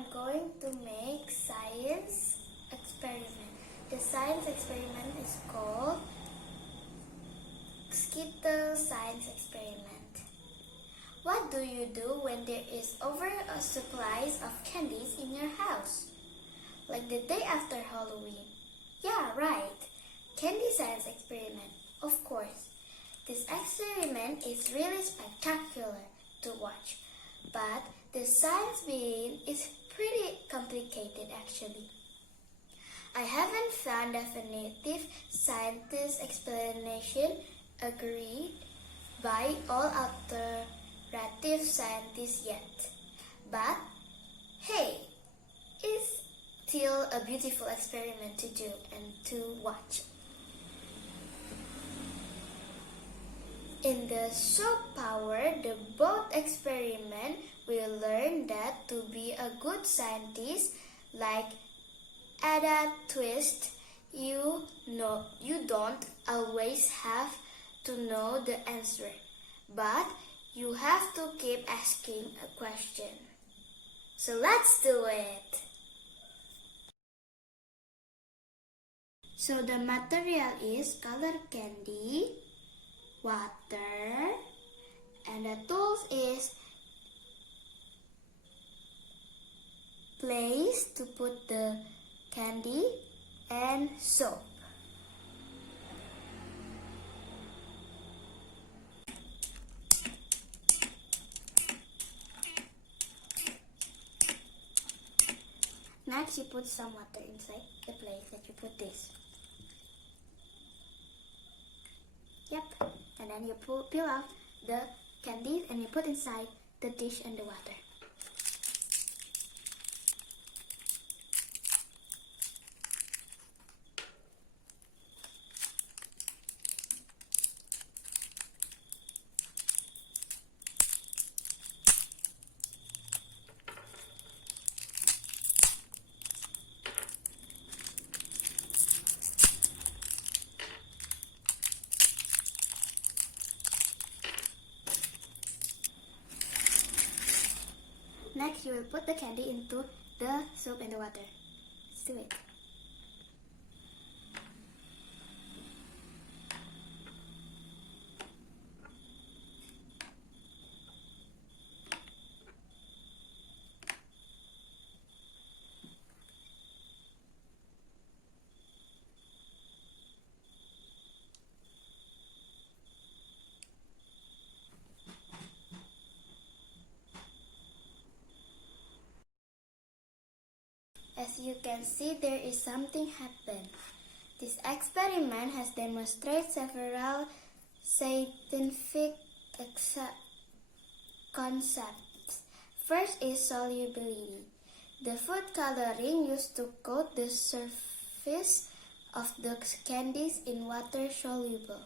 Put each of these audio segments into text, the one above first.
I'm going to make science experiment. The science experiment is called skittles science experiment. What do you do when there is over a supplies of candies in your house? Like the day after Halloween. Yeah, right. Candy science experiment, of course. This experiment is really spectacular to watch, but the science behind is pretty complicated actually. I haven't found definitive scientist explanation agreed by all alternative scientists yet. But hey, it's still a beautiful experiment to do and to watch. In the show Power, the boat experiment, we learn that to be a good scientist, like Ada twist, you don't always have to know the answer, but you have to keep asking a question. So let's do it! So the material is color candy, water, and the tools is place to put the candy and soap. Next, you put some water inside the place that you put this. Yep, and then you peel off the candies and you put inside the dish and the water. Next, you will put the candy into the soap and the water. Let's do it. As you can see, there is something happen. This experiment has demonstrated several scientific concepts. First is solubility. The food coloring used to coat the surface of the candies in water soluble.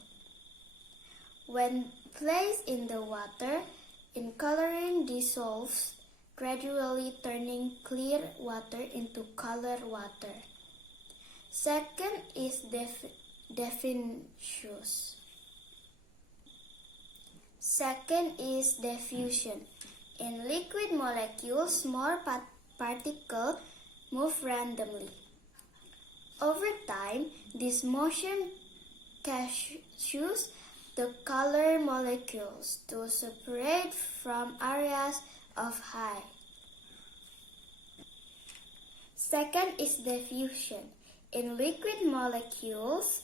When placed in the water, in coloring dissolves, gradually turning clear water into colored water. Second is diffusion. In liquid molecules, small particles move randomly. Over time, this motion causes the color molecules to separate from areas of high. Second is diffusion. In liquid molecules,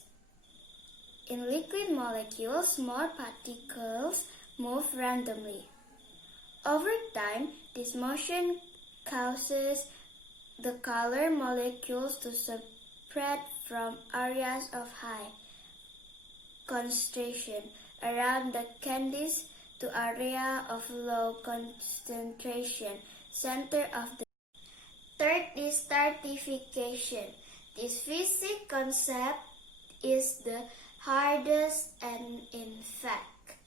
small particles move randomly. Over time, this motion causes the color molecules to spread from areas of high concentration around the candies to area of low concentration, center of the. Third is stratification. This physics concept is the hardest, and in fact,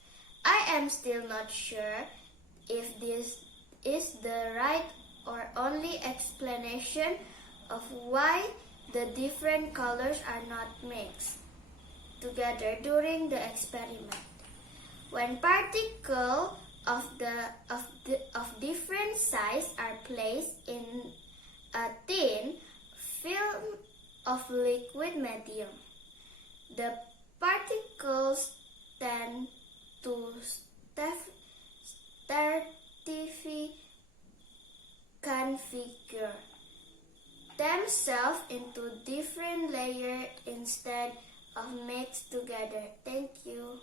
I am still not sure if this is the right or only explanation of why the different colors are not mixed together during the experiment. When particles of different size are placed in of liquid medium. The particles tend to configure themselves into different layers instead of mixed together. Thank you.